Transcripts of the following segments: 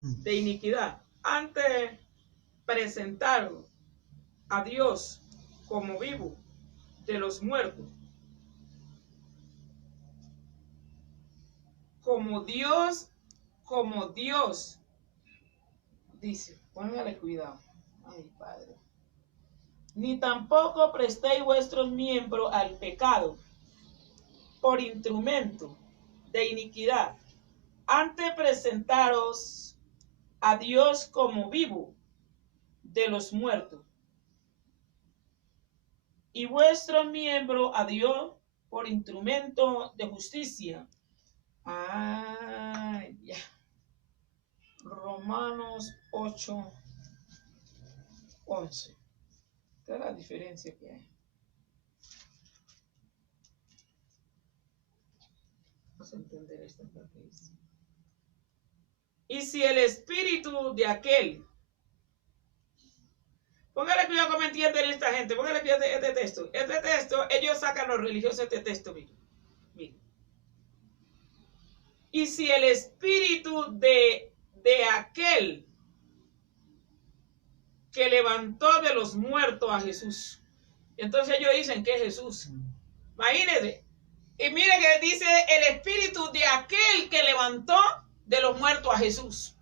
de iniquidad. Antes presentaron a Dios como vivo de los muertos, como Dios, dice, póngale cuidado, ay Padre, ni tampoco prestéis vuestros miembros al pecado por instrumento de iniquidad, antes presentaros a Dios como vivo de los muertos, y vuestro miembro a Dios por instrumento de justicia. Ay, ya. Romanos 8, 11. ¿Qué es la diferencia que hay? Vamos a entender esta parte. Y si el espíritu de aquel, póngale cuidado cómo entienden esta gente, póngale cuidado este texto. Este texto, ellos sacan los religiosos este texto, miren. Y si el espíritu de aquel que levantó de los muertos a Jesús, entonces ellos dicen que es Jesús. Imagínense. Y mire que dice el espíritu de aquel que levantó de los muertos a Jesús.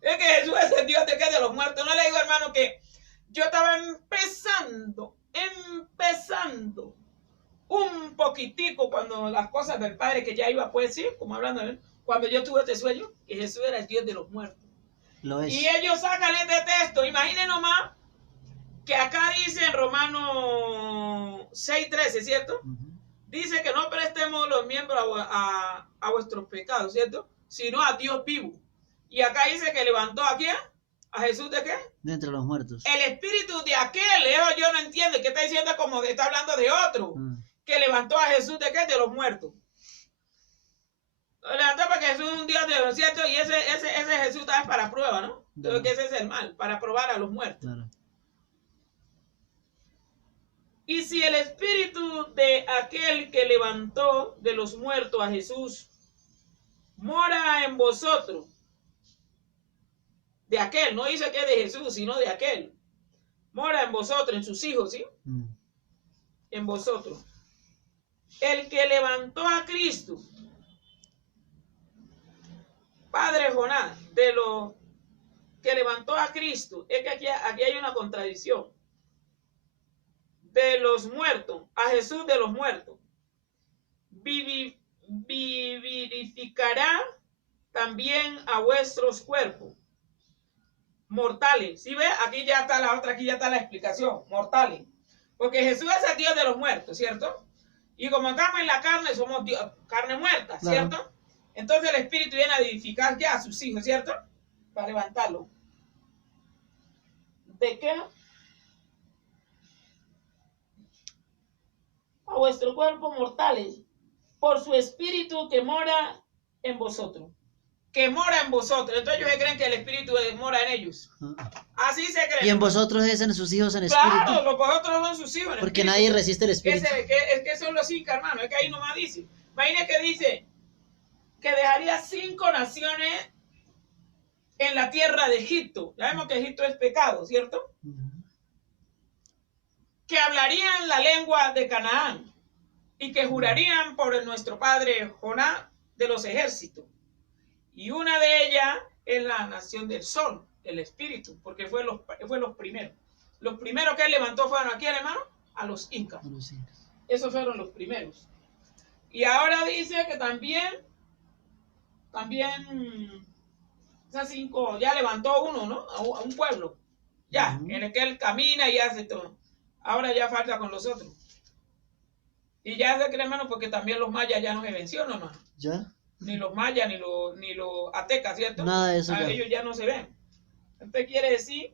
Es que Jesús es el Dios de los muertos. No le digo, hermano, que yo estaba empezando un poquitico cuando las cosas del Padre que ya iba, pues sí, como hablando de él, cuando yo tuve este sueño, que Jesús era el Dios de los muertos. Lo es. Y ellos sacan este texto, imaginen nomás, que acá dice en Romanos 6:13, ¿cierto? Dice que no prestemos los miembros a vuestros pecados, ¿cierto? Sino a Dios vivo. Y acá dice que levantó a quién, a Jesús de qué? De entre los muertos. El espíritu de aquel, yo no entiendo, que está diciendo como que está hablando de otro, que levantó a Jesús de qué, de los muertos. Lo levantó porque Jesús es un Dios de los ciertos, y ese Jesús está para prueba, ¿no? Entonces que ese es el mal, para probar a los muertos. Claro. Y si el espíritu de aquel que levantó de los muertos a Jesús mora en vosotros, de aquel, no dice que es de Jesús, sino de aquel, mora en vosotros, en sus hijos, ¿sí? En vosotros. El que levantó a Cristo, Padre Jonás, de lo que levantó a Cristo, es que aquí hay una contradicción. De los muertos, a Jesús de los muertos, vivificará también a vuestros cuerpos mortales. ¿Sí ve? Aquí ya está la otra, aquí ya está la explicación, mortales. Porque Jesús es el Dios de los muertos, ¿cierto? Y como estamos en la carne, somos Dios, carne muerta, ¿cierto? Claro. Entonces el Espíritu viene a vivificar ya a sus hijos, ¿cierto? Para levantarlo. ¿De qué? A vuestro cuerpo mortales, por su Espíritu que mora en vosotros. Que mora en vosotros. Entonces ellos creen que el Espíritu mora en ellos. Así se creen. Y en vosotros es en sus hijos en espíritu. Claro, los vosotros son sus hijos en porque espíritu. Nadie resiste el Espíritu. Es que son los incas, hermano. Es que ahí nomás dice. Imagínate que dice que dejaría 5 naciones en la tierra de Egipto. Ya vemos que Egipto es pecado, ¿cierto? Que hablarían la lengua de Canaán y que jurarían por nuestro padre Jonás de los ejércitos. Y una de ellas es la nación del sol, el espíritu, porque fue los primeros. Los primeros que él levantó fueron aquí, hermano, a los incas. Esos fueron los primeros. Y ahora dice que también esas 5, ya levantó uno, ¿no? A un pueblo. Ya, en el que él camina y hace todo. Ahora ya falta con los otros. Y ya se cree, hermano, porque también los mayas ya no se vencieron, hermano. ¿Ya? Ni los mayas, ni los aztecas, ¿cierto? Nada de eso. Ellos ya no se ven. Entonces quiere decir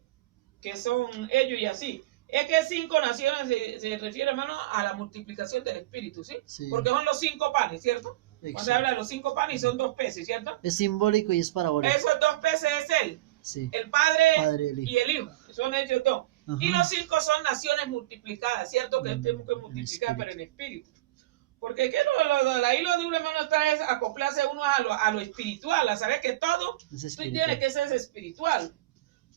que son ellos y así. Es que 5 naciones se refiere, hermano, a la multiplicación del espíritu, ¿sí? Sí. Porque son los 5 panes, ¿cierto? Exacto. Cuando se habla de los 5 panes, son 2 peces, ¿cierto? Es simbólico y es parabólico. Esos 2 peces es él. Sí. El Padre y el Hijo. Son ellos 2. Ajá. Y los 5 son naciones multiplicadas, ¿cierto? Que tenemos que multiplicar, pero en espíritu. Porque ahí lo duro, hermano, está es acoplarse uno a lo espiritual, a saber que todo tiene que ser espiritual.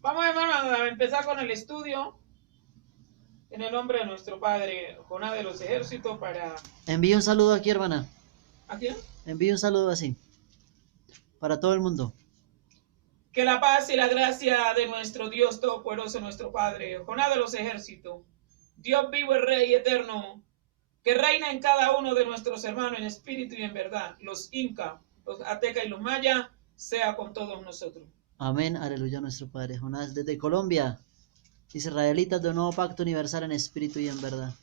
Vamos, hermano, a empezar con el estudio. En el nombre de nuestro Padre, Jonás de los Ejércitos, para... Envíe un saludo aquí, hermana. ¿A quién? Envíe un saludo así, para todo el mundo. Que la paz y la gracia de nuestro Dios Todopoderoso, nuestro Padre, Jonás de los Ejércitos, Dios vivo y Rey eterno, que reina en cada uno de nuestros hermanos en espíritu y en verdad, los incas, los aztecas y los mayas, sea con todos nosotros. Amén, aleluya, nuestro Padre. Jonás desde Colombia, israelitas de un nuevo pacto universal en espíritu y en verdad.